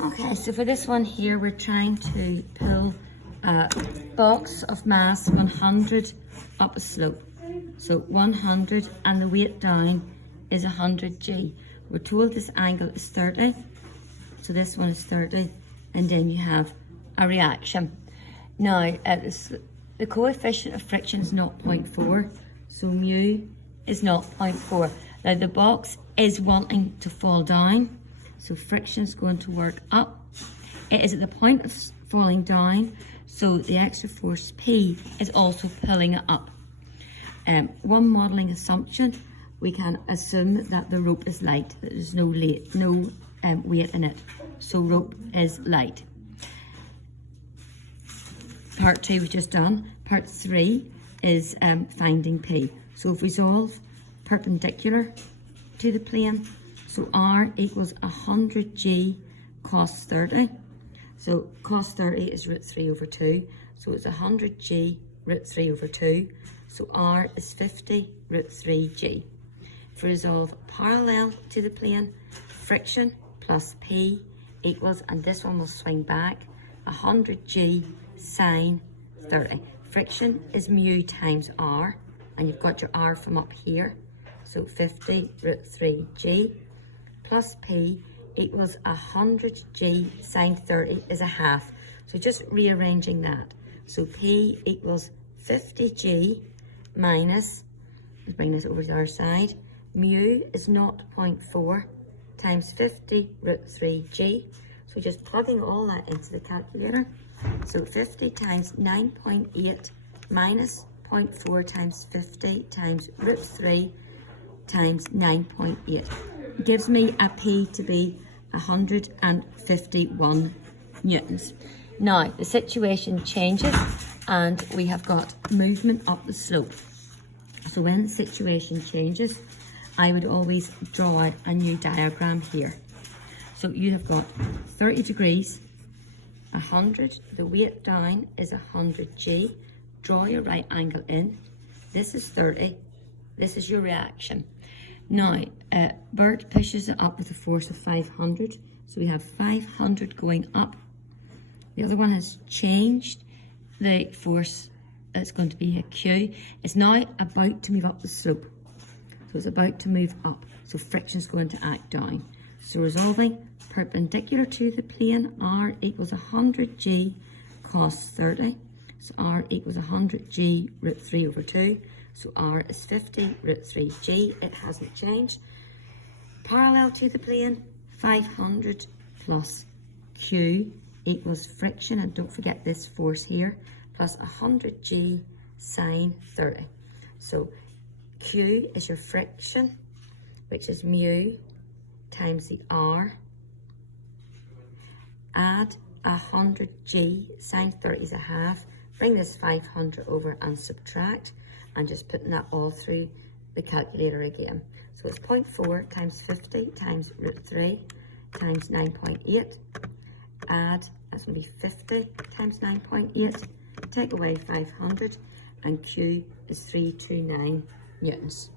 Okay, so for this one here, we're trying to pull a box of mass 100 up a slope. So 100 and the weight down is 100 G. We're told this angle is 30. So this one is 30, and then you have a reaction. Now, the coefficient of friction is 0.4, so mu is 0.4. Now the box is wanting to fall down, so friction is going to work up. It is at the point of falling down, so the extra force P is also pulling it up. One modelling assumption, we can assume that the rope is light, that there's no weight in it, so rope is light. Part 2 we've just done. Part 3 is finding P. So if we solve perpendicular to the plane, so R equals 100 G cos 30. So cos 30 is root 3 over 2. So it's 100 G root 3 over 2. So R is 50 root 3 G. If we resolve parallel to the plane, friction plus P equals, and this one will swing back, 100 G sine 30. Friction is mu times R, and you've got your R from up here. So 50 root 3 G plus P equals 100 G sine 30 is a half. So just rearranging that. So P equals 50 G minus, let's bring this over to our side, mu is 0.4 times 50 root 3 G. So just plugging all that into the calculator. So 50 times 9.8 minus 0.4 times 50 times root 3 times 9.8 gives me a P to be 151 newtons. Now the situation changes and we have got movement up the slope. So when the situation changes, I would always draw out a new diagram here. So you have got 30 degrees, 100, the weight down is 100 G. Draw your right angle in. This is 30. This is your reaction. Now, Bert pushes it up with a force of 500. So we have 500 going up. The other one has changed. The force that's going to be a Q is now about to move up the slope. So it's about to move up. So friction is going to act down. So resolving perpendicular to the plane, R equals 100 G cos 30. So R equals 100 G root 3 over 2. So R is 50 root 3 G. It hasn't changed. Parallel to the plane, 500 plus Q equals friction, and don't forget this force here, plus 100 G sine 30. So Q is your friction, which is mu times the R. Add 100 G sine 30 is a half. Bring this 500 over and subtract, and just putting that all through the calculator again. So it's 0.4 times 50 times root 3 times 9.8. Add, that's going to be 50 times 9.8. Take away 500, and Q is 329 newtons.